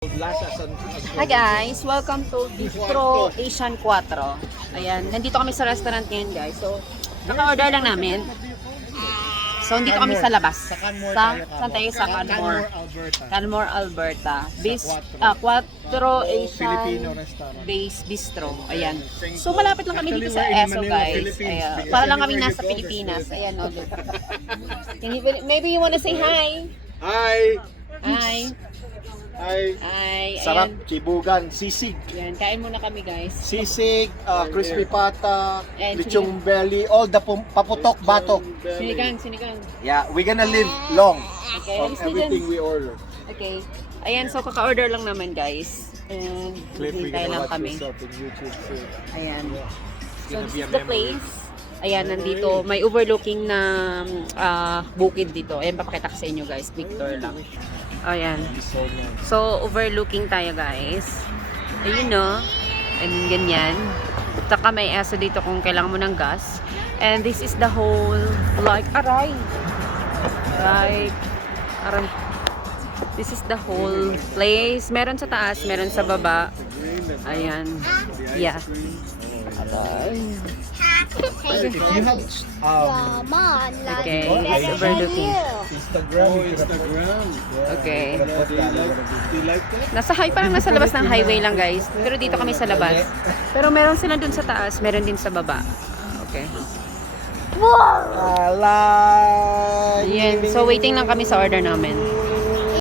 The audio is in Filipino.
Hi guys! Welcome to Bistro Asian 4. Ayan, nandito kami sa restaurant ngayon guys. So, naka-order lang namin. So, nandito kami sa labas. Saan tayo? Sa Canmore. Canmore, Alberta. Quattro Asian Base Bistro. Ayan. So, malapit lang kami dito sa ESO guys. Ayan. Para lang kami nasa Pilipinas. Ayan, no. Maybe you wanna say hi? Hi! Hi! Hi! Sarap, Ayan. chibugan, sisig. Yan, kain muna kami guys. Sisig, crispy pata, And lechong belly, all the paputok, batok. Sinigang. Yeah, we're gonna live long Okay, on let's do everything this. we order. Okay. Ayan, so kaka-order lang naman guys. And Clip, we're hintay gonna lang watch kami. yourself in YouTube too. Ayan. So gonna this be is a the memory. place. Ayan, nandito. May overlooking na bukid dito. Ayan, papakita ko sa inyo guys. Picture lang. Ayan. So nice. So, overlooking tayo guys. Ayun no. And ganyan. Saka may ESO dito kung kailangan mo ng gas. And this is the whole, aray. This is the whole place. Meron sa taas, meron sa baba. Ayan. Yeah. Aray. You have Okay, it's overlooking. Instagram. Okay. Do you like that? Nasa parang nasa labas ng highway lang guys. Pero dito kami sa labas. Pero meron sila dun sa taas, meron din sa baba. Okay. I like. Ayan. So waiting lang kami sa order namin.